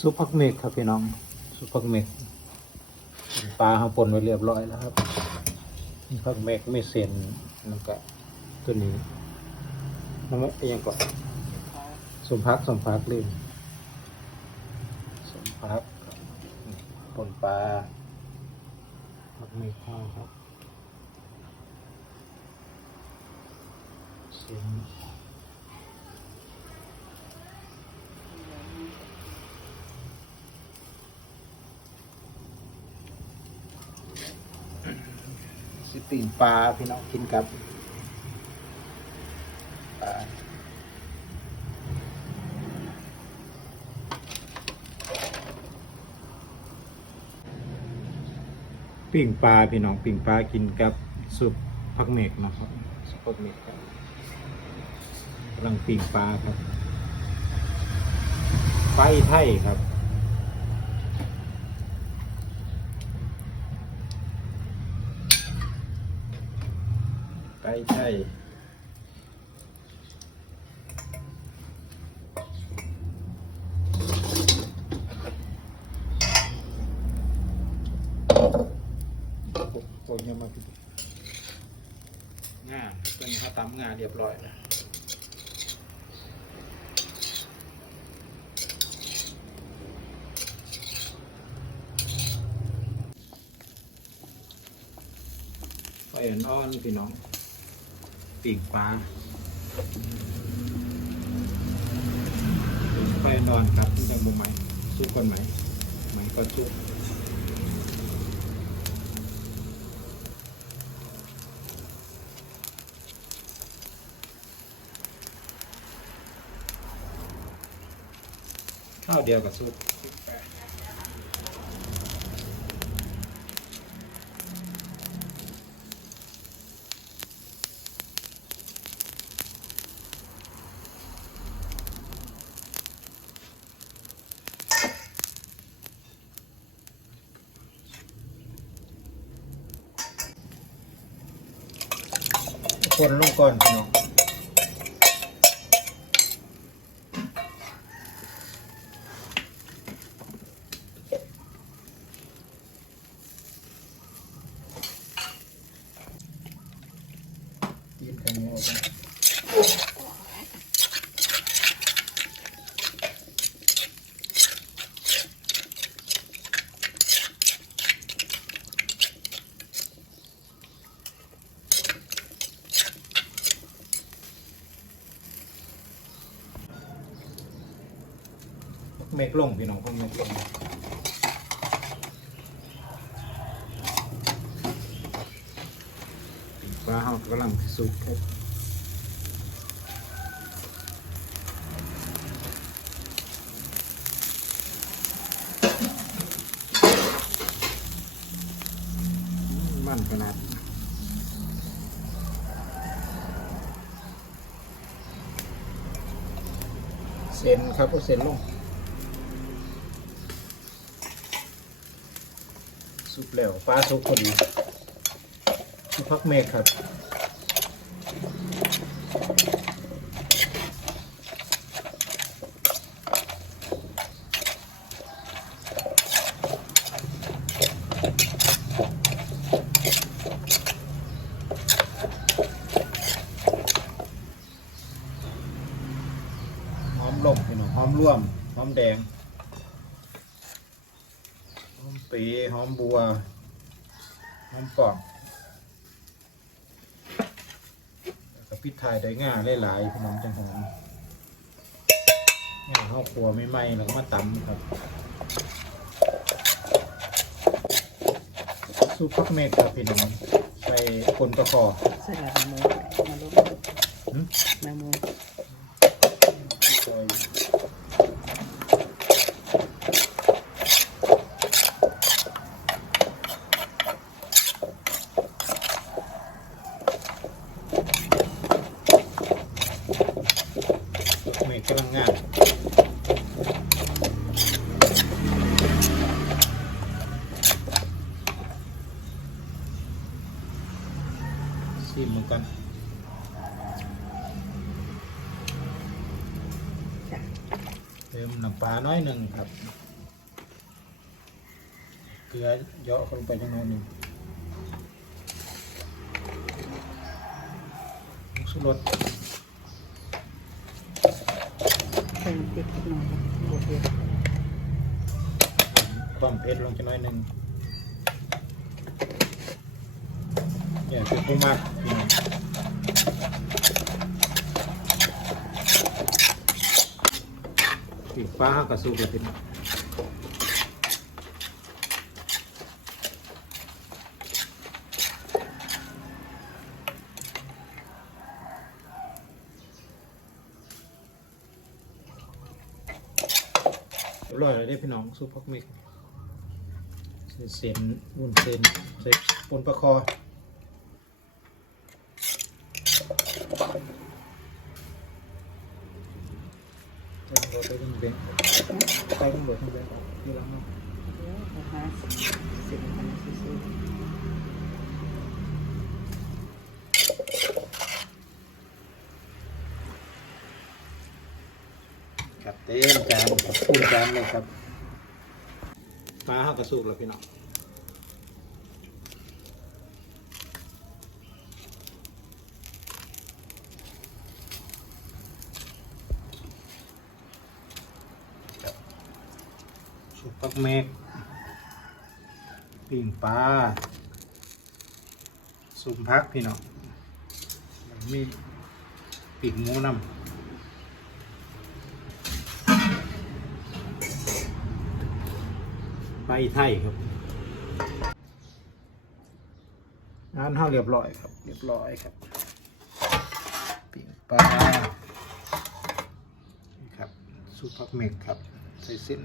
ซุปผักเมกครับพี่น้อง ซุปผักเมกปลาเขาปนไว้เรียบร้อยแล้วครับมีผักเมกไม่เส้นแล้วก็ตัวนี้แล้วก็ยังก่อนสมพักสมพักเลืมสมพักปนปลาผักเมกข้าวครับเส้น สิปีนปลาพี่น้องกินกับปิ้งปลาพี่น้องปิ้งปลากินกับซุปผักเมกนะครับซุปผักเมกครับกำลังปิ้งปลาครับไฟไทยครับ ไก่ไช่โอ้ยยังมาพี่งาเป็นเขาตำงาเรียบร้อยนะไฟอ่อนๆพี่น้อง ปีกปลาไฟนอนครับยังบ่ไหมซุกคนไหมไหมก็ซุกข้าวเดียวกับซุป คนลงก่อนพี่น้องกินกันเนี้ย เมกลงพี่น้องพวกเมกลงปีกปลาเฮากำลังสุกครับมันขนาดเส้นครับเอาเส้นลง สุกแล้วปลาสุกพอดีสุพักเมฆครับหอมลมพี่น้องหอมร่วมหอมแดง ปีหอมบัว หอมปอกกับพริกไทยได้ง่ายหลายๆพี่น้องจังหอมง่าข้าวครัวไม่ไหม้แล้วก็มาตำครับสูปพักเมกครับพี่น้องใส่คนประคอใส่ละโมมาลง หึ นาโม ซอยเมกกำลังงาน ชิมเหมือนกันจ้ะเติมน้ำปลาน้อยหนึ่งครับจเกลือเยอะลงไปจังหน่อยหนึ่งผงสุรสใส่ติ๊กหน่อยนะโอเคความเผ็ดลงจังหน่อยหนึ่ง อย่าเผ็ดผู้มากปีกปลาห้ากระสุกเลยพี่น้อรียอยเลยได้พี่น้องซุปพักมิกใส่เส้นวุ้นเส้นใส่ปนปลาคอใส่ลง ไปทั้งเบงใส่ทั้งเบงทั้งเบงที่หลังเนะเดี๋ยวเอานซื้อครับเต็มจานครับพูนจานเลยครับปลาห้ากระสุกแล้วพี่น้อง สุกปักเมกปิ่งปลาสุ่มพักพี่น้องมีปีกหมูน้ำไปไทยครับงานเท่าเรียบร้อยครับ เรียบร้อยครับปิ่งปลาครับซุปผักเม็กครับ ใส่เส้น